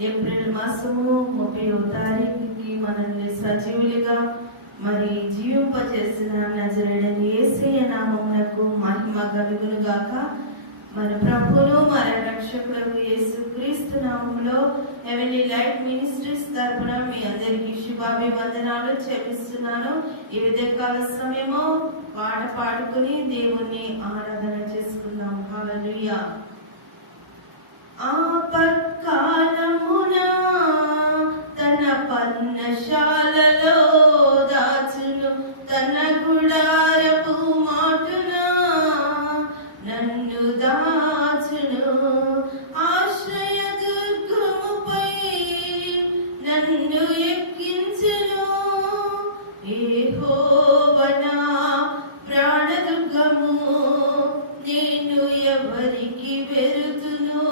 April మాసము ముప్పై తారీఖుకి మనల్ని సజీవులుగా మరి జీవింపచేసిన నజరడని ఏసయ్య నామమునకు మహిమ కలుగును గాక. మన ప్రభులు మన రక్షకుడు యేసు క్రీస్తు నామంలో హెవెన్లీ లైట్ మినిస్ట్రీస్ తరపున మీ అందరికీ శుభాభివందనాలు చెప్పిస్తున్నాను ఈ విధంగా సమయము పాట పాడుకుని దేవుణ్ణి ఆరాధన చేసుకుందాం. హల్లెలూయా. ఆ పక్కాలం నన్ను ఎక్కించును ఏహోవనా ప్రాణదుర్గము నేను ఎవరికి వెరుతును?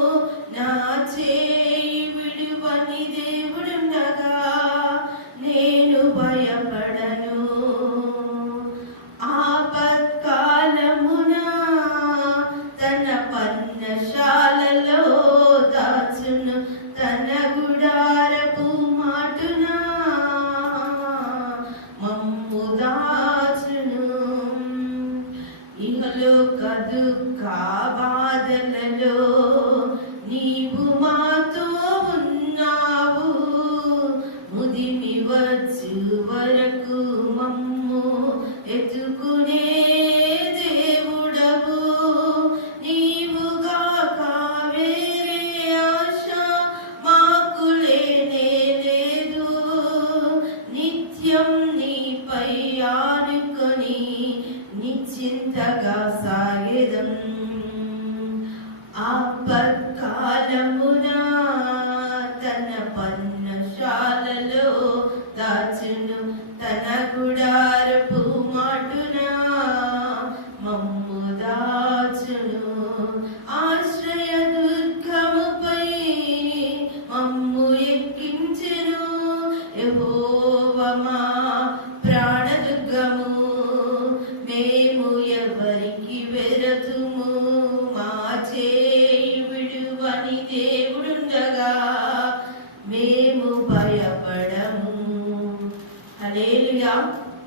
నా చేయి విడువని దేవుడుండగా నేను భయపడను. ఆపత్కాలమున తన పన్నశాలలో ఎత్తుకునే దేవుడవు నీవుగాక వేరే ఆశ మాకు లేనే లేదు. నిత్యం నీపై ఆనుకొని నిశ్చింతగా సాగెదం. ఆపత్కాలమున తన పన్నశాలలో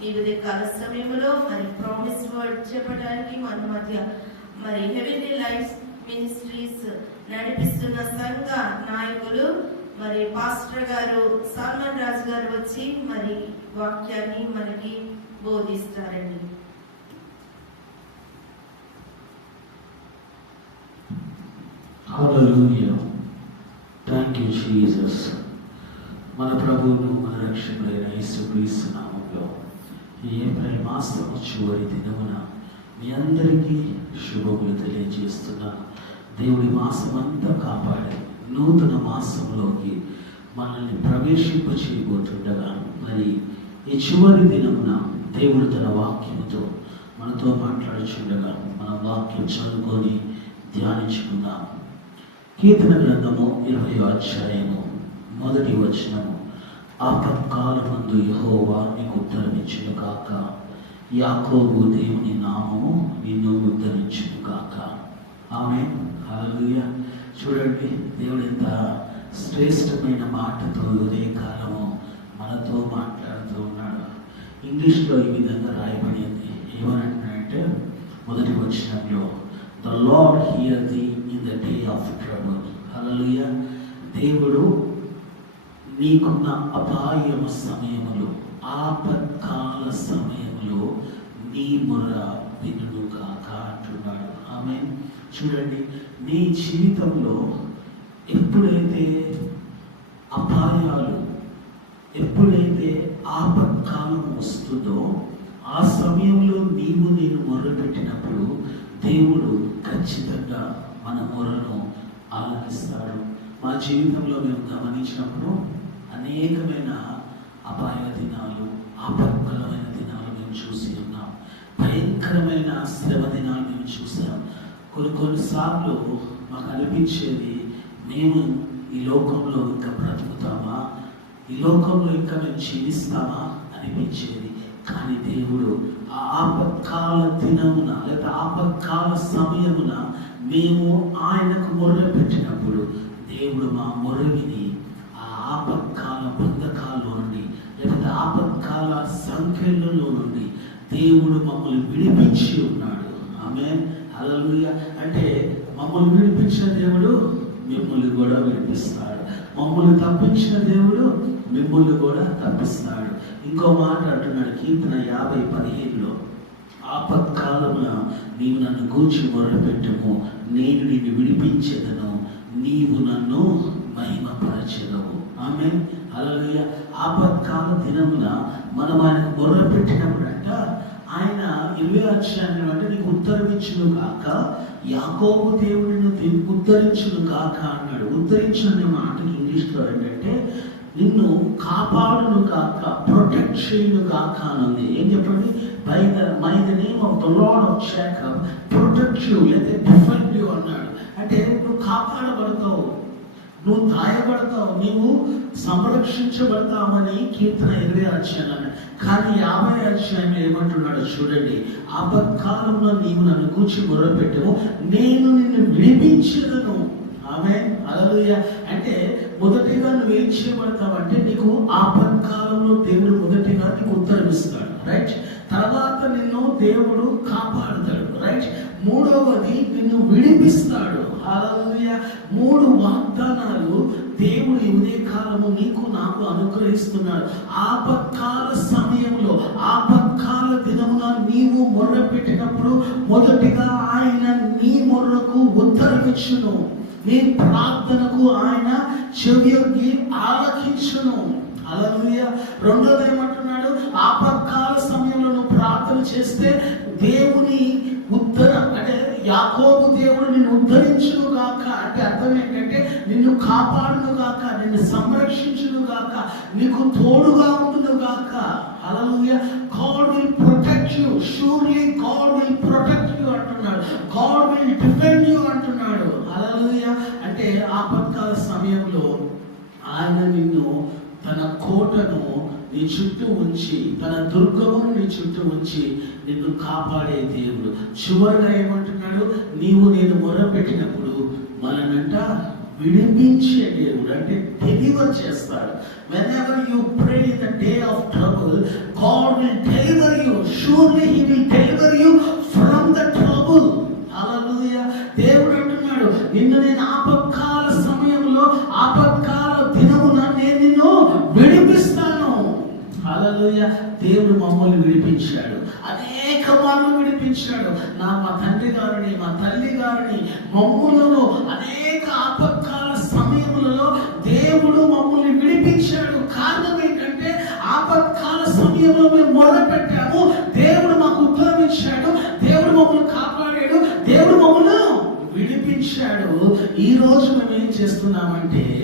ఈ కాల సమయంలో మరి ప్రామిస్ వర్డ్ చెప్పడానికి మన మధ్య మరి హెవెన్లీ లైఫ్ మినిస్ట్రీస్ నడిపిస్తున్న సంఘ నాయకులు మరి పాస్టర్ గారు సల్మాన్ రాజు గారు వచ్చి మరి వాక్యాన్ని మనకి బోధిస్తారండి Hallelujah. Thank you, Jesus. మన ప్రభువును మన రక్షకుడైన యేసుక్రీస్తు నామంలో ఈ ఏప్రిల్ మాసం చివరి దినమున మీ అందరికీ శుభములు తెలియజేస్తున్నా. దేవుడి మాసం అంతా కాపాడి నూతన మాసంలోకి మనల్ని ప్రవేశింపచేయబోతుండగా మరి ఈ చివరి దినమున దేవుడు తన వాక్యంతో మనతో మాట్లాడుచుండగా మన వాక్యం చదువుకొని ధ్యానించుకుందాం. కీర్తన గ్రంథము ఇరవై అధ్యాయము మొదటి వచనము. ఆపత్కాలమందు యెహోవా నీకు ఉద్ధరించును కాక యాకోబు దేవుని నామము నిన్ను ఉద్ధరించును కాక ఆమె హల్లెలూయా. చూడండి దేవుడు ఎంత శ్రేష్టమైన మాటతో ఉదయకాలము మనతో మాట్లాడుతూ ఉన్నాడు. ఇంగ్లీష్లో ఈ విధంగా రాయబడింది. ఏమంటున్నాడంటే మొదటి వచనంలో the Lord hear thee in the day of trouble hallelujah. దేవుడు నీకున్న అపాయము సమయములు ఆపత్కాల సమయంలో నీ మొర వినుడు కాక అంటున్నాడు. ఆమె చూడండి నీ జీవితంలో ఎప్పుడైతే అపాయాలు ఎప్పుడైతే ఆపత్కాలం వస్తుందో ఆ సమయంలో నీవు నేను మొరపెట్టినప్పుడు దేవుడు ఖచ్చితంగా మన మొరను ఆలకిస్తాడు. మా జీవితంలో మేము గమనించినప్పుడు అనేకమైన అపాయ దినాలు ఆపత్కరమైన దినాలు మేము చూసి ఉన్నాం. భయంకరమైన శ్రమ దినాలు మేము చూసాం కొన్ని కొన్నిసార్లు మాకు అనిపించేది మేము ఈ లోకంలో ఇంకా బ్రతుకుతామా? ఈ లోకంలో ఇంకా మేము జీవిస్తామా? అనిపించేది. కానీ దేవుడు ఆ ఆపత్కాల దినమున లేదా ఆపత్కాల సమయమున మేము ఆయనకు మొర్ర పెట్టినప్పుడు దేవుడు మా మొర్ర విని దేవుడు మమ్మల్ని విడిపించి ఉన్నాడు. ఆమె హల్లెలూయా. అంటే మమ్మల్ని విడిపించిన దేవుడు మిమ్మల్ని కూడా విడిపిస్తాడు. మమ్మల్ని తప్పించిన దేవుడు మిమ్మల్ని కూడా తప్పిస్తాడు. ఇంకో మాట అంటున్నాడు కీర్తన యాభై పదిహేనులో. ఆపత్కాలమున నీవు నన్ను గూర్చి మొరపెట్టము. నేను నిన్ను విడిపించదను. నీవు నన్ను మహిమపరచదవు. ఆమె అలాగే ఆపత్కాల దినమున మనం ఆయనకు మొర్ర పెట్టినప్పుడంట ఆయన ఇరవై అధ్యాయంలో అంటే నీకు ఉత్తరమించును కాక యాకోబు దేవుడిని తి- ఉద్ధరించును కాక అన్నాడు. ఉద్ధరించును మాటకి ఇంగ్లీష్లో ఏంటంటే నిన్ను కాపాడును కాక ప్రొటెక్ట్ చేయును కాక అని ఏం చెప్పండి? By the my the name of the Lord of shaker protect you లేదా డిఫెండ్ యూ అన్నాడు. అంటే నువ్వు కాపాడబడతావు. నువ్వు తాయబడతావు నీవు సంరక్షించబడతామని కీర్తన ఇరవై అధ్యాయం కానీ యాభై అధ్యాయం ఏమంటున్నాడు చూడండి. ఆపత్కాలంలో నీవు నన్ను కూర్చి మొరపెట్టము నేను నిన్ను విడిపించదను. ఆమె అలలుయ అంటే మొదటిగా నువ్వు ఏం చేయబడతావంటే నీకు ఆపత్కాలంలో దేవుడు మొదటిగా నీకు ఉత్తరం ఇస్తాడు రైట్ తర్వాత నిన్ను దేవుడు కాపాడుతాడు రైట్ మూడవది నిన్ను విడిపిస్తాడు. హల్లెలూయా మూడు వాగ్దానాలు దేవుడు ఇదే కాలము నీకు నాకు అనుగ్రహిస్తున్నాడు. ఆపత్కాల సమయంలో ఆపత్కాల దినమున నీవు మొర్ర పెట్టినప్పుడు మొదటిగా ఆయన నీ మొర్రకు ఉత్తరమిచ్చును నీ ప్రార్థనకు ఆయన చెవియొగ్గి ఆలకించును. అలా రెండోది ఏమంటున్నాడు? ఆపత్కాల సమయంలో చేస్తే దేవుని ఉత్తర అంటే యాకోబు దేవుడు నిన్ను ఉద్ధరించును గాక అంటే అర్థం ఏంటంటే నిన్ను కాపాడును గాక నిన్ను సంరక్షించును గాక నీకు తోడుగా ఉండును గాక hallelujah God will protect you surely God will protect you అంటున్నాడు. గాడ్ విల్ డిఫెండ్ యు అంటున్నాడు. అలలుయ అంటే ఆపత్కాల సమయంలో ఆయన నిన్ను తన కోటను నీ చుట్టూ ఉంచి తన దుర్గమును నీ చుట్టూ ఉంచి నిన్ను కాపాడే దేవుడు. చివరిగా ఏమంటున్నాడు? నీవు నేను మొరపెట్టినప్పుడు మననంట విడిపించే దేవుడు అంటే డెలివర్ చేస్తాడు. Whenever you pray in the day of trouble God will deliver you surely he will deliver you from the trouble అలా దేవుడు అంటున్నాడు నిన్ను నేను ఆపత్కాల హల్లెలూయా దేవుడు మమ్మల్ని విడిపించాడు. అనేక మార్లు విడిపించాడు. నా మా తండ్రి గారిని మా తల్లి గారిని మమ్ములను అనేక ఆపత్కాల సమయములలో దేవుడు మమ్మల్ని విడిపించాడు. కారణం ఏంటంటే ఆపత్కాల సమయంలో మేము మొదలు పెట్టాము దేవుడు మాకు ఉత్తరం ఇచ్చాడు. దేవుడు మమ్మల్ని కాపాడాడు. దేవుడు మమ్మల్ని విడిపించాడు. ఈ రోజు మేము ఏం చేస్తున్నామంటే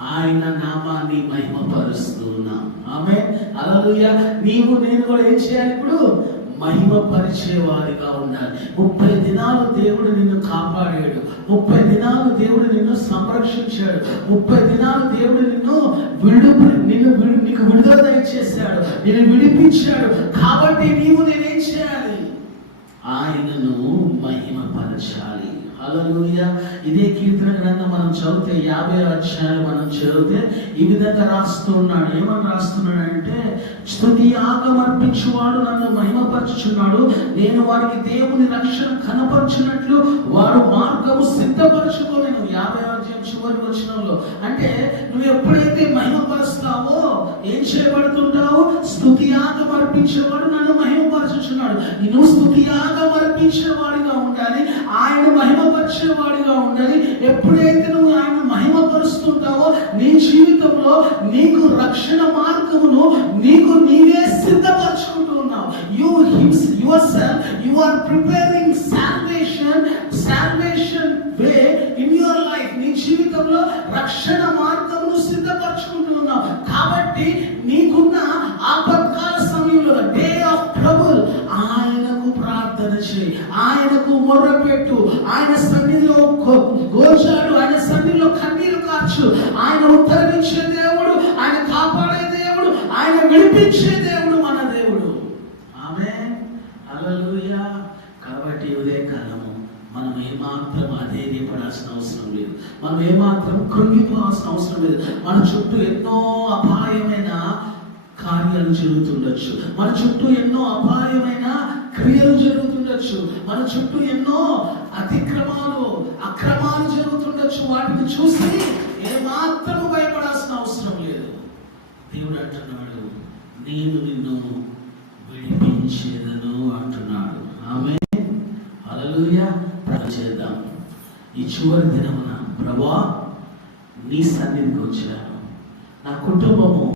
ఆయన నామాన్ని మహిమపరుస్తున్నాం. ఆమె అలలుయ నీవు నేను కూడా ఏం చేయాలి ఇప్పుడు? మహిమపరిచేవారిగా ఉండాలి. ముప్పై దినాలు దేవుడు నిన్ను కాపాడాడు. ముప్పై దినాలు దేవుడు నిన్ను సంరక్షించాడు. ముప్పై దినాలు దేవుడు నిన్ను విడు నిన్ను నీకు విడుదల దయచేశాడు. నిన్ను విడిపించాడు. కాబట్టి నీవు నేనేం చేయాలి? ఆయనను మహిమపరచాలి. హల్లెలూయా ఇదే కీర్తన గ్రంథం మనం చదివితే యాభై అధ్యాయాలు మనం చదివితే ఈ విధంగా రాస్తున్నాడు ఏమని రాస్తున్నాడు అంటే స్తుతి ఆగమర్పించువాడు నన్ను మహిమపరచుచున్నాడు. నేను వారికి దేవుని రక్షణ కనపరచినట్లు వారు మార్గము సిద్ధపరచుకోలేను. యాభై అధ్యాయం చివరి వచనంలో. అంటే నువ్వు ఎప్పుడైతే మహిమపరుస్తావో ఏం చేయబడుతుంటావు? స్తుతి యాగం అర్పించేవాడు నన్ను మహిమపరచుచున్నాడు. నువ్వు స్తుతి యాగం అర్పించేవాడిగా ఉండాలి. ఆయన మహిమపరిచేవాడిగా ఉండాలి. ఎప్పుడైతే నువ్వు ఆయన మహిమపరుస్తుంటావో నీ జీవితంలో నీకు రక్షణ మార్గమును నీకు నీవే సిద్ధపరచుకుంటూ ఉన్నావు. You hymns yourself you are preparing ఆయన దేవుడు ఆయన కాపాడే దేవుడు ఆయన విడిపించే దేవుడు మన దేవుడు. ఆమె హల్లెలూయా. కాబట్టి ఉదయ కాలము. మనం ఏమాత్రం అధైర్యపడాల్సిన అవసరం లేదు. మనం ఏమాత్రం కృంగిపోవాల్సిన అవసరం లేదు. మన చుట్టూ ఎన్నో అపాయమైన కార్యాలు జరుగుతుండొచ్చు. మన చుట్టూ ఎన్నో అపాయమైన క్రియలు జరుగుతుండొచ్చు. మన చుట్టూ ఎన్నో అతిక్రమాలు అక్రమాలు జరుగుతుండొచ్చు. వాటిని చూసి ఏమాత్రం దేవుడు అంటున్నాడు నేను నిన్ను విడిపించేదను అంటున్నాడు. ఆమె అలలుయ చేద్దాం. ఈ చివరి దినమున ప్రభా నీ సన్నిధికి వచ్చాను. నా కుటుంబము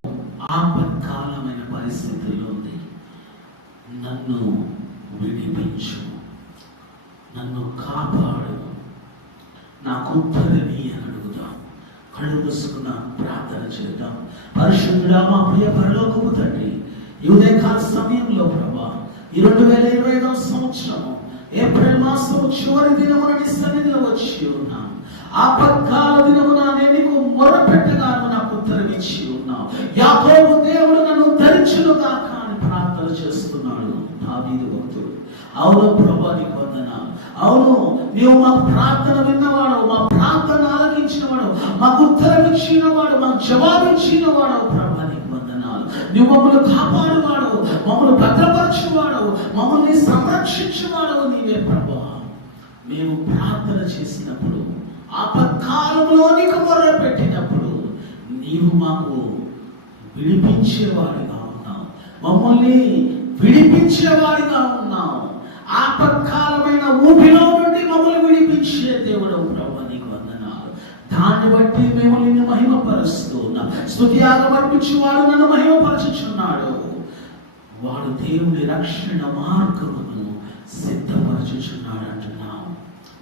ఆపత్కాలమైన పరిస్థితుల్లో ఉంది. నన్ను విడిపించు. నన్ను కాపాడు. నాకు ఉత్తరని కళ్ళు మూసుకున్న ప్రార్థన చేద్దాం. పరిశుద్ధుడా మా ప్రియ పరలోకము తండ్రి ఈ ఉదయకాల సమయంలో ప్రభా ఈ రెండు వేల ఇరవై ఐదవ సంవత్సరము ఏప్రిల్ మాసం చివరి దినమున నీ సన్నిధిలో వచ్చి ఉన్నాం. ఆపత్కాల దినమున నేను నీకు మొరపెట్టగాను నాకు ఉత్తరం ఇచ్చి ఉన్నావు. యాకోబు దేవుడు నన్ను ధరించును కాక అని ప్రార్థన చేస్తున్నాడు. దావీదు భక్తుడు అవును ప్రభా నీకు వందన అవును నీవు మాకు ప్రార్థన నువ్వు మమ్మల్ని కాపాడువాడు మమ్మల్ని భద్రపరచువాడు మమ్మల్ని సంరక్షించువాడు నీవే ప్రభా మేము ప్రార్థన చేసినప్పుడు ఆపత్కాలంలో నీకు మొర్ర పెట్టినప్పుడు నీవు మాకు విడిపించేవాడిగా ఉన్నావు. మమ్మల్ని విడిపించేవాడిగా ఉన్నావు. ఆపత్కాలమైన ఊపిలో నుండి మమ్మల్ని విడిపించే దేవుడు ప్రభు నీకు వందనాలు. దాన్ని బట్టి మిమ్మల్ని నిన్ను మహిమపరుస్తూ ఉన్నాం. స్థుతి ఆగమర్పించేవాడు వాడు దేవుని రక్షణ మార్గమును సిద్ధపరచుచున్నాడు అంటున్నాం.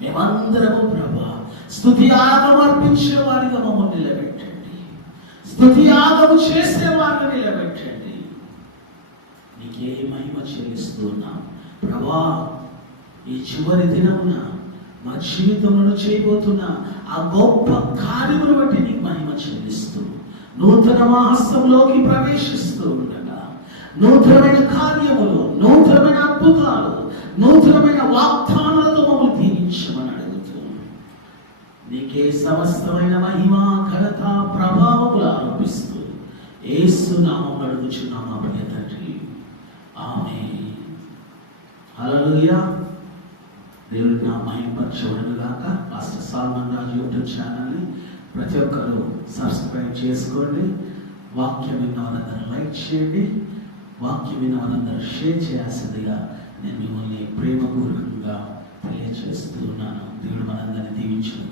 మేమందరము ప్రభా స్థుతి ఆగమర్పించే వారిగా మమ్మల్ని నిలబెట్టండి. స్థుతి ఆగము చేసే వారిని నిలబెట్టండి. నీకే మహిమ చెల్లిస్తున్నాం ప్రభా ఈ చివరి దినమున మా జీవితంలో చేయబోతున్న ఆ గొప్ప కార్యమును బట్టి నీకు మహిమ చెల్లిస్తూ నూతన మాహస్తంలోకి ప్రవేశిస్తూ ఉన్నాడు నూతనమైన కార్యములు నూతనమైన అద్భుతాలు నూతనమైన వాగ్దానాలతో మమ్మల్ని దీవించమని అడుగుతూ నీకే సమస్తమైన మహిమ ఘనత ప్రభావములు ఆరోపిస్తూ ఏసు నామం అడుగుచున్నాం మా ప్రియ తండ్రి. ఆమె హల్లెలూయా. దేవుడి నా మహిమపరచబడును గాక పాస్టర్ సాల్మన్ రాజు యూట్యూబ్ ఛానల్ని ప్రతి ఒక్కరూ సబ్స్క్రైబ్ చేసుకోండి. వాక్యం విన్న వాళ్ళందరూ లైక్ చేయండి. వాక్య విన్న షేర్ చేయాల్సిందిగా నేను మిమ్మల్ని ప్రేమపూర్వకంగా తెలియజేస్తూ ఉన్నాను. దేవుడు మనందరినీ దీవించును